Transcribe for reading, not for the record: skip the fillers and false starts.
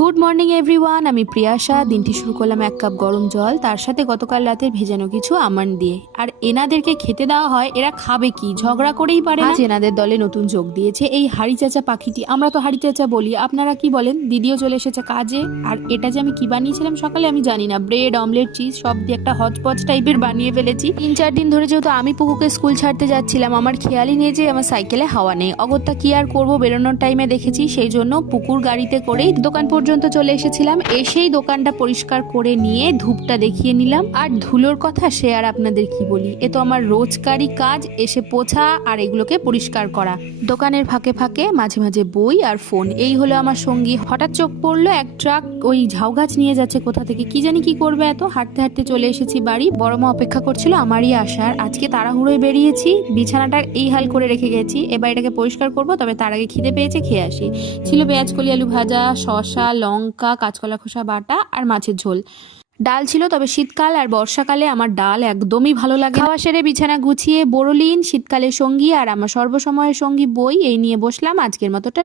Good morning everyone, আমি প্রিয়াশা। দিনটি শুরু করলাম এক কাপ গরম জল, তার সাথে গতকাল রাতের ভেজানো কিছু আমন্ড দিয়ে। আর এনাদেরকে খেতে দেওয়া হয়, এরা খাবে কি, ঝগড়া করেই পারে না। আজ এনাদের দলে নতুন যোগ দিয়েছে এই হাড়ি চাচা পাখিটি। আমরা তো হাড়ি চাচা বলি, আপনারা কি বলেন? দিদিও চলে এসেছে কাজে। আর এটা যে আমি কি বানিয়েছিলাম সকালে আমি জানি না, ব্রেড, অমলেট, চিজ সব দিয়ে একটা হজপজ টাইপের বানিয়ে ফেলেছি। 3-4 দিন ধরে যেহেতু আমি পুকুকে স্কুল ছাড়তে যাচ্ছিলাম, আমার খেয়ালই নেই যে আমার সাইকেলে হাওয়া নেই। অগত্যা কি আর করবো, বেরোনোর টাইমে দেখেছি, সেই জন্য পুকুর গাড়িতে করেই দোকান পর্যন্ত চলে এসেছিলাম। এসেই দোকানটা পরিষ্কার করে নিয়ে ধূপটা দেখিয়ে নিলাম। আর ধুলোর কথা সে আর আপনাদের কি বলি, এ তো আমার রোজকারই কাজ, এসে পোছা আর এগুলোকে পরিষ্কার করা। দোকানের ফাঁকে ফাঁকে মাঝে মাঝে বই আর ফোন, এই হলো আমার সঙ্গী। হঠাৎ চোখ পড়লো এক ট্রাক ওই ঝাউ গাছ নিয়ে যাচ্ছে কোথা থেকে, কি জানি কি করবে এত। হাঁটতে হাঁটতে চলে এসেছি বাড়ি। বড় মা অপেক্ষা করছিল আমারই আসার। আজকে তাড়াহুড়োয় বেরিয়েছি, বিছানাটার এই হাল করে রেখে গেছি। এবার এটাকে পরিষ্কার করব, তবে তার আগে খিদে পেয়েছে, খেয়ে আসি। ছিল পেঁয়াজ কলি আলু ভাজা, শসা, লঙ্কা, কাঁচকলা খোসা বাটা আর মাছের ঝোল। ডাল ছিল, তবে শীতকাল আর বর্ষাকালে আমার ডাল একদমই ভালো লাগে। খাওয়া সেরে বিছানা গুছিয়ে বোরোলিন, শীতকালের সঙ্গী আর আমার সর্বসময়ের সঙ্গী বই, এই নিয়ে বসলাম। আজকের মতো